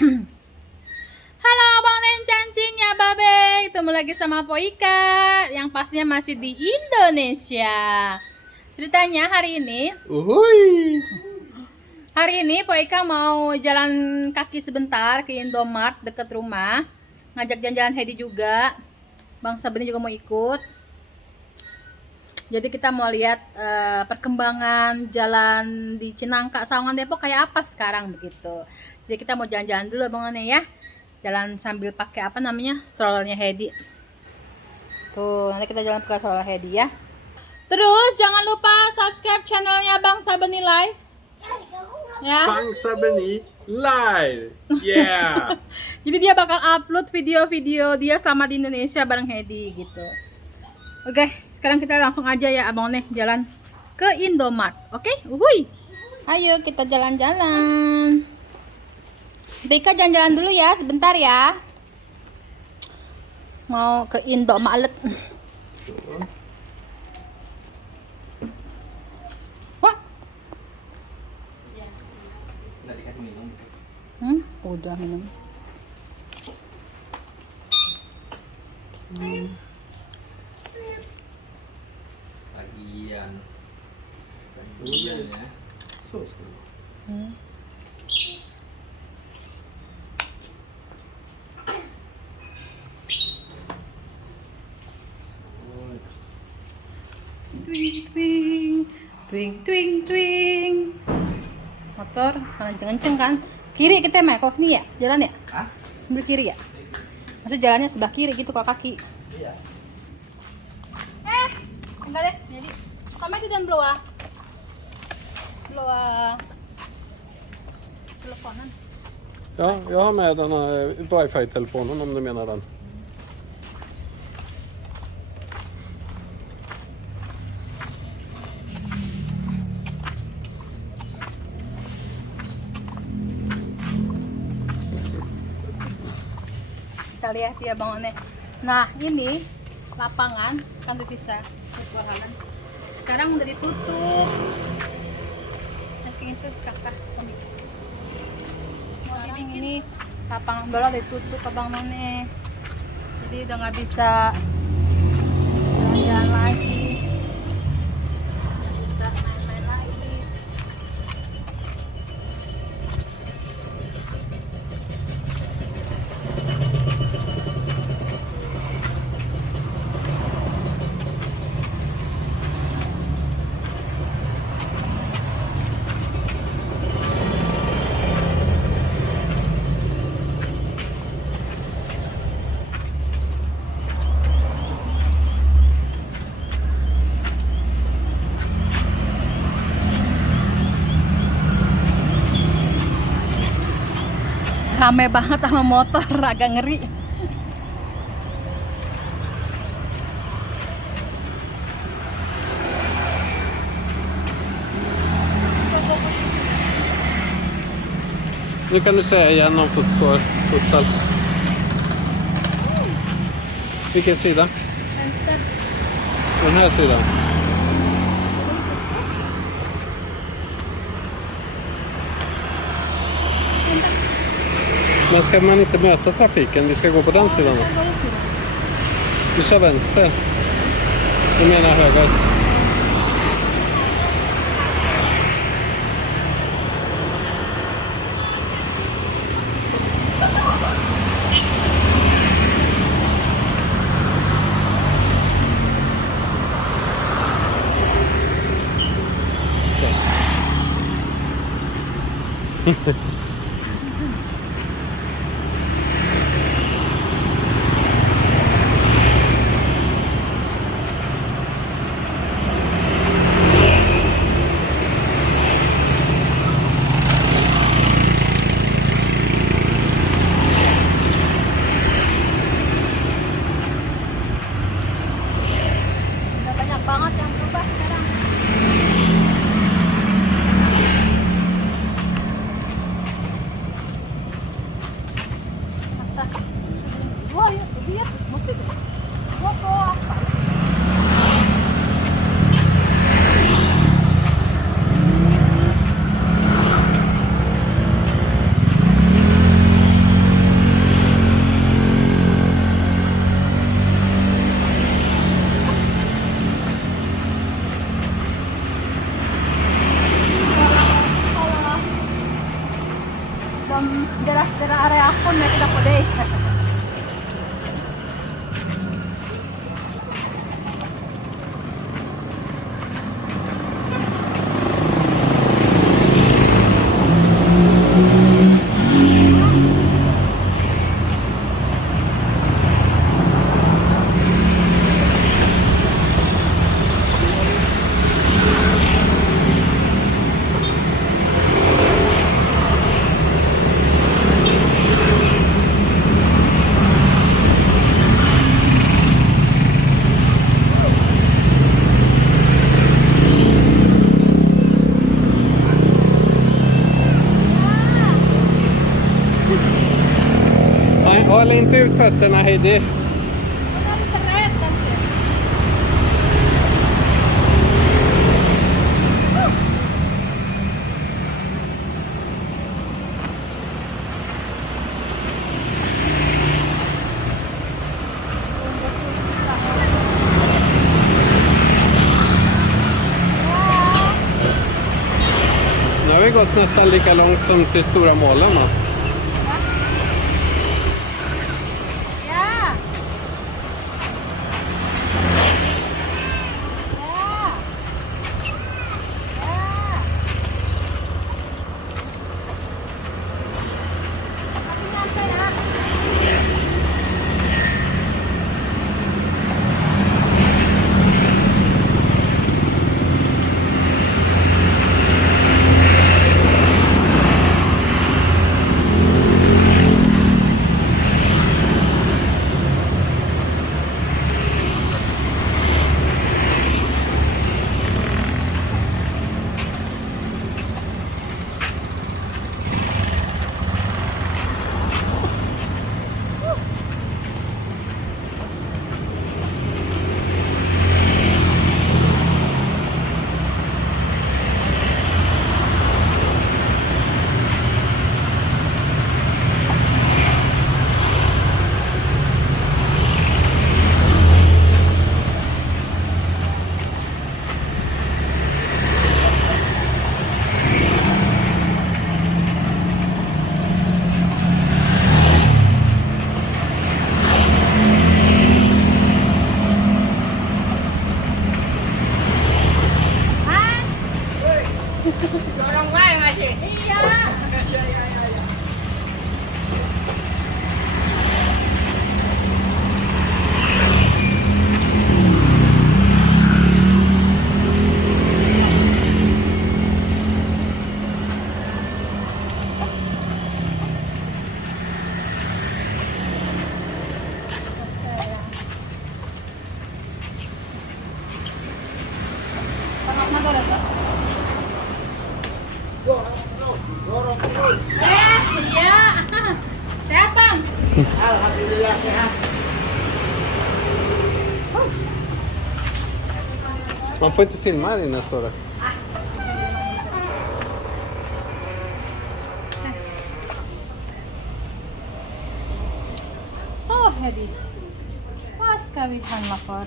Halo Bang Nen Cancing ya Babe, ketemu lagi sama Poika yang pastinya masih di Indonesia. Ceritanya hari ini Poika mau jalan kaki sebentar ke Indomart deket rumah, ngajak jalan-jalan Hedi juga. Bang Sabeni juga mau ikut. Jadi kita mau lihat perkembangan jalan di Cinangka Sawangan Depok kayak apa sekarang begitu. Jadi kita mau jalan-jalan dulu Bang Nen ya. Jalan sambil pakai apa namanya? Strollernya Hedi. Tuh, nanti kita jalan pakai stroller Hedi ya. Terus jangan lupa subscribe channelnya Bang Sabeni Live. Ya. Bang Sabeni live. Yeah. Jadi dia bakal upload video-video dia selama di Indonesia bareng Hedi gitu. Oke, sekarang kita langsung aja ya Abang Nih jalan ke Indomart. Oke? Uhuy. Ayo kita jalan-jalan. Beka jalan-jalan dulu ya, sebentar ya. Mau ke Indomaret. Wah. Udah minum. Bagian ya. Så ska det vara. Twing twing twing twing twing. Motor kenceng-kenceng kan? Kiri kita mah kalau sini ya jalan ya? Hah? Ambil kiri ya? Maksudnya jalannya sebelah kiri gitu kalau kaki. Iya. Enggak deh, jadi kamu itu dan bloa. Bloa. Telefonen. Ja, jag har med den här wifi-telefonen om du menar den. Kita lihat ya Bang One. Nah ini lapangan kan bisa lapangan. Sekarang udah ditutup. Meski itu kakak komik. Sekarang ini lapangan bola ditutup Bang One. Jadi udah nggak bisa jalan-jalan lagi. Nggak bisa main-main lagi. Rame banget sama motor, agak ngeri. Nu kan du säga igen om futsal. Vilken sida? Vänster. Den här sidan. Men ska man inte möta trafiken? Vi ska gå på den sidan då. Du sa vänster. Du menar höger. Udah banyak banget yang berubah sekarang. oras na area ako na kita po day. Nej, håll inte ut fötterna, Heidi. Nu har vi gått nästan lika långt som till stora målen, va? Ja. Dorong wae masih. Iya. Tengok na ba? Iya. Sehat, Bang? Alhamdulillah sehat. Man får inte filma här inne, står det. Så, Hedi. Vad ska vi handla för?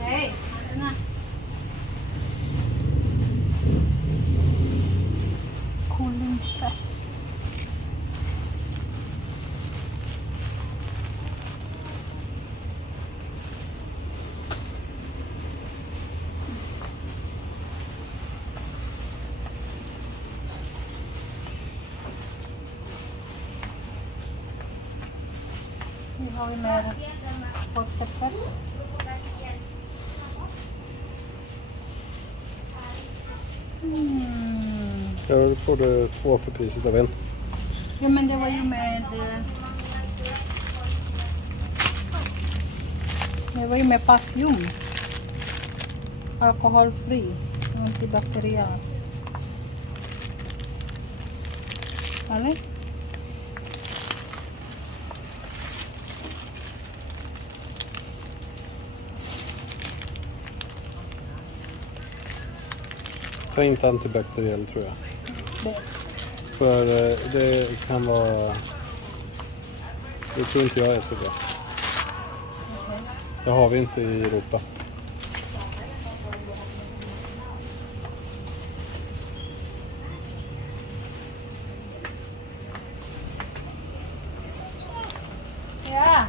Hej, denna. Cooling press. Nu har vi med våtsäckar. Ja, då får du 2 för priset av en. Ja, men det var ju med... Det var ju med parfym. Alkoholfri. Antibakteriell. Eller? Ta inte antibakteriell, tror jag. Det. För det kan vara... Det tror inte jag är så bra. Det har vi inte i Europa. Ya.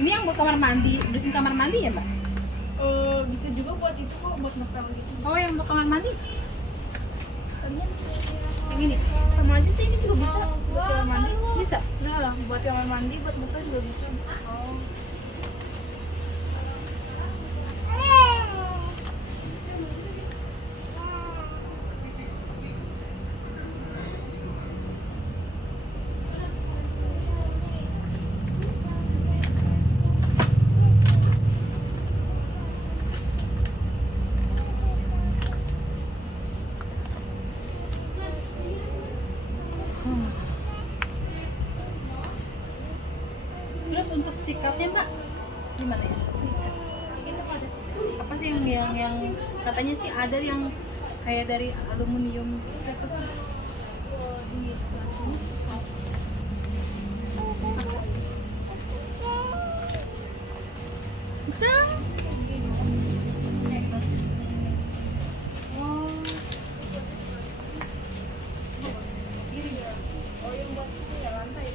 Ini yang buat kamar mandi, bersihin kamar mandi ya, Mbak? Bisa juga buat itu kok, buat ngepel gitu. Oh, yang buat kamar mandi? Yang ini? Sama aja sih, ini juga bisa buat kamar mandi. Bisa? Nah, buat kamar mandi, buat ngepel juga bisa. Terus untuk sikatnya, Mbak, gimana ya? Apa sih yang katanya sih ada yang kayak dari aluminium gitu, apa sih? Di sebelah sini. Betul. Oh. Oh, yang buat itu ya lantai.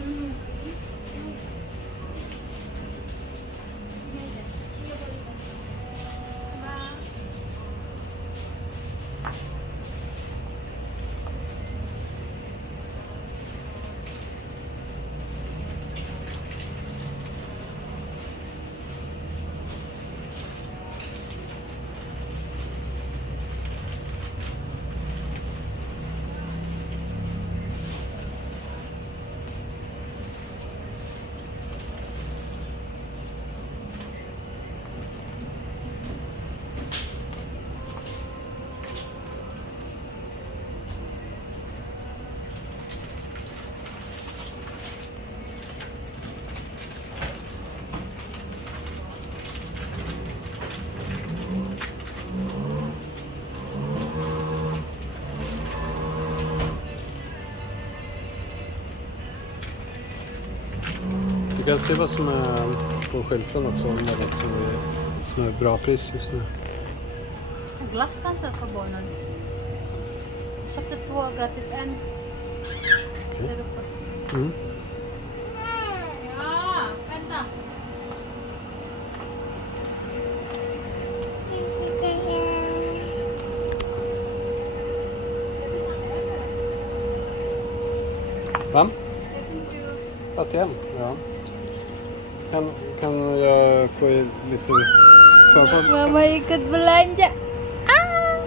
Du kan se vad som är på skylten också, om det är något som är bra pris just nu. Gelas kan sa karbonan. Sakit tua gratis N. Okej. Dari depan. Mm. Ya, penta. Va? ATM? Ja. Kan jag få lite förfall? Mama ikut belanja. Ah.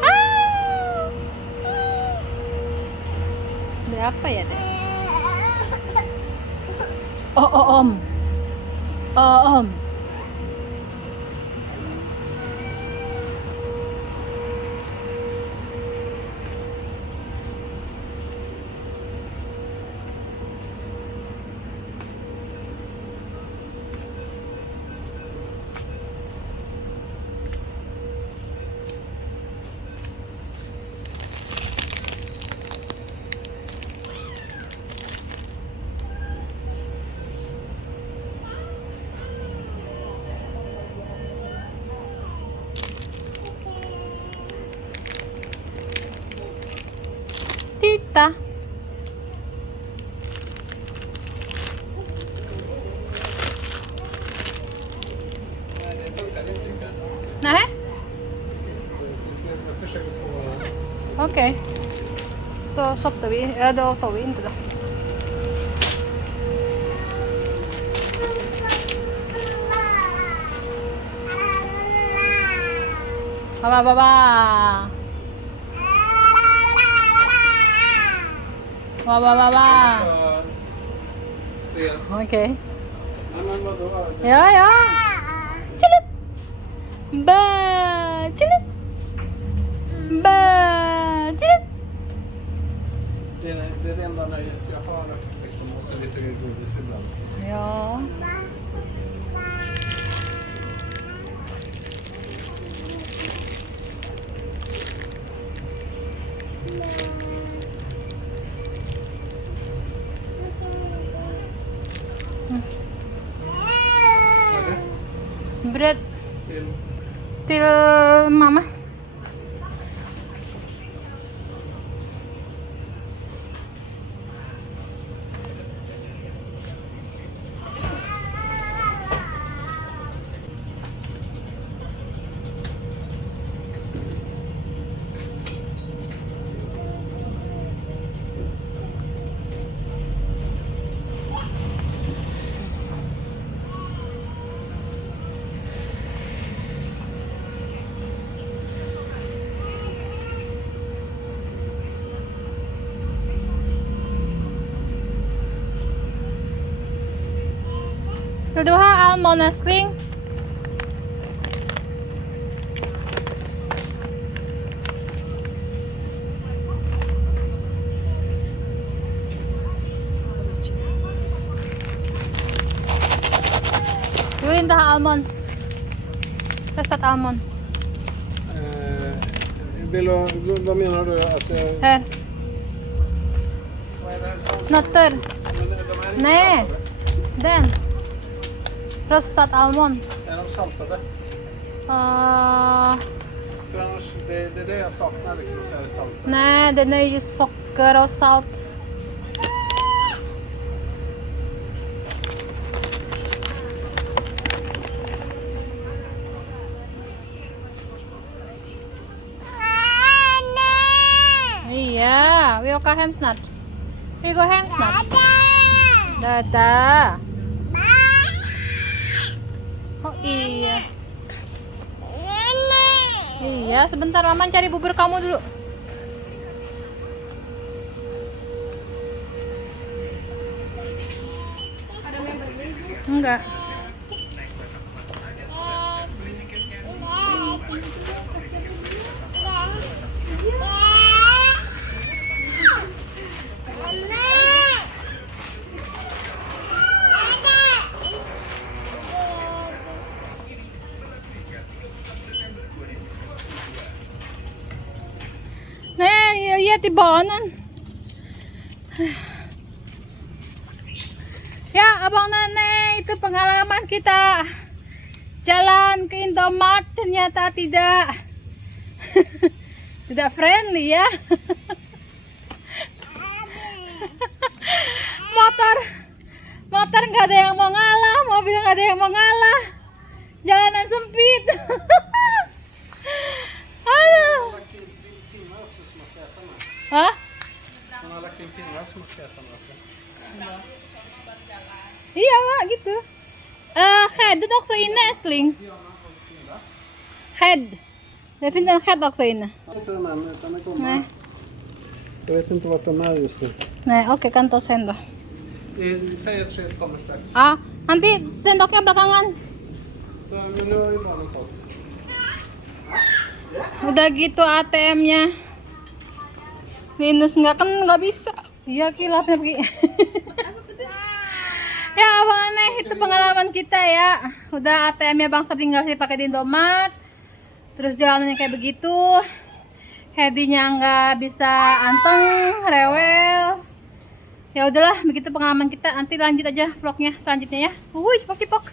Ah. Ada apa ya, Dek? Oh, Om. Oh, Om. Tita. Nej. Jag försöker få... Okej. Då stoppar vi. Ja, då tar vi inte då. Baba. Baba. Okej. Men vadå? Ja. Cilut. Ba. Cilut. Ba. godis ibland. Ja. Vad är det? Bröd Till till mamma. Vill du ha almond älskling? Du vill inte ha almond? Pressat almond. vad menar du att jag... Här, Vad är det här som... nötter. Men de här är inte Nej. saltade. Den. Rostat almond. Är de saltade? För annars, det är det jag saknar liksom, så är det saltade. Nej, den är ju socker och salt. Iya, vi åker hem snart. Vi går hem snart. Dadah. Oh iya. Iya, sebentar Mama cari bubur kamu dulu. Enggak. Nej, ge till barnen. Ya, abang nenek, itu pengalaman kita jalan ke Indomart, ternyata tidak tidak friendly ya. motor nggak ada yang mau ngalah, mobil nggak ada yang mau ngalah, jalanan sempit. Aduh. Hah? Man har lagt in pinnar som man ska äta med också. Iya Pak, gitu. Head också inne älskling. Head. Det finns en head också inne. Inte den än, utan den kommer. Nej. Jag vet inte vart de är just nu. Nej, oke, kan ta sen då. Säg att Shed kommer strax. Ah, nanti sendoknya belakangan. Så, men nu har ju barnen fått. Udah gitu ATM-nya. Linus nggak bisa. Iya kilapnya pergi. Ya abang aneh, itu pengalaman kita ya. Udah ATM-nya bangsa tinggal sih pakai di Indomart. Terus jalanannya kayak begitu. Hedinya nggak bisa anteng, rewel. Ya udahlah, begitu pengalaman kita. Nanti lanjut aja vlognya selanjutnya ya. Wuih, cipok-cipok.